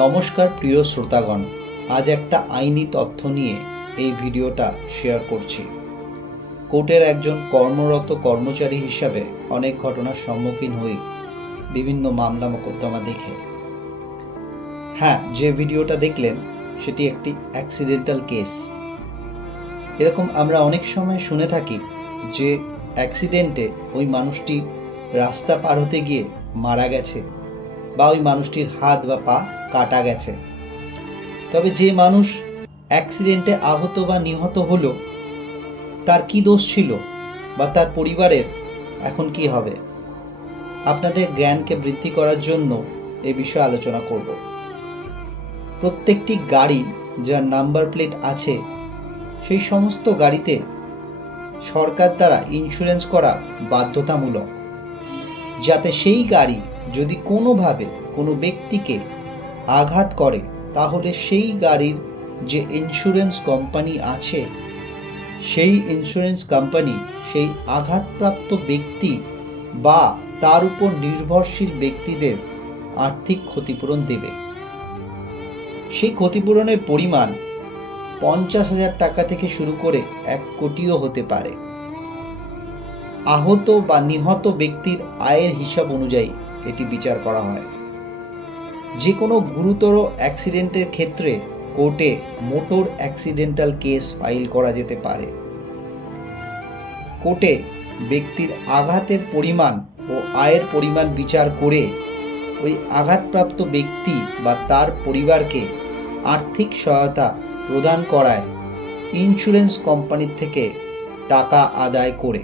নমস্কার প্রিয় শ্রোতাগণ, আজ একটা আইনি তথ্য নিয়ে এই ভিডিওটা শেয়ার করছি। কোর্টের একজন কর্মরত কর্মচারী হিসাবে অনেক ঘটনার সম্মুখীন হই বিভিন্ন মামলা মোকদ্দমা দেখে। হ্যাঁ, যে ভিডিওটা দেখলেন সেটি একটি অ্যাক্সিডেন্টাল কেস। এরকম আমরা অনেক সময় শুনে থাকি যে অ্যাক্সিডেন্টে ওই মানুষটি রাস্তা পার হতে গিয়ে মারা গেছে বা ওই মানুষটির হাত বা পা কাটা গেছে। তবে যে মানুষ অ্যাক্সিডেন্টে আহত বা নিহত হলো, তার কি দোষ ছিল বা তার পরিবারের এখন কি হবে? আপনাদের জ্ঞানকে বৃদ্ধি করার জন্য এই বিষয়ে আলোচনা করব। প্রত্যেকটি গাড়ি যার নাম্বার প্লেট আছে, সেই সমস্ত গাড়িতে সরকার দ্বারা ইন্স্যুরেন্স করা বাধ্যতামূলক, যাতে সেই গাড়ি যদি কোনোভাবে কোনো ব্যক্তিকে আঘাত করে, তাহলে সেই গাড়ির যে ইন্স্যুরেন্স কোম্পানি আছে, সেই ইন্স্যুরেন্স কোম্পানি সেই আঘাতপ্রাপ্ত ব্যক্তি বা তার উপর নির্ভরশীল ব্যক্তিদের আর্থিক ক্ষতিপূরণ দেবে। সেই ক্ষতিপূরণের পরিমাণ 50,000 টাকা থেকে শুরু করে 1 কোটিও হতে পারে। আহত বা নিহত ব্যক্তির আয়ের হিসাব অনুযায়ী এটি বিচার করা হয়। যে কোনো গুরুতর অ্যাক্সিডেন্টের ক্ষেত্রে কোর্টে মোটর অ্যাক্সিডেন্টাল কেস ফাইল করা যেতে পারে। কোর্টে ব্যক্তির আঘাতের পরিমাণ ও আয়ের পরিমাণ বিচার করে ওই আঘাতপ্রাপ্ত ব্যক্তি বা তার পরিবারকে আর্থিক সহায়তা প্রদান করায় ইন্স্যুরেন্স কোম্পানির থেকে টাকা আদায় করে।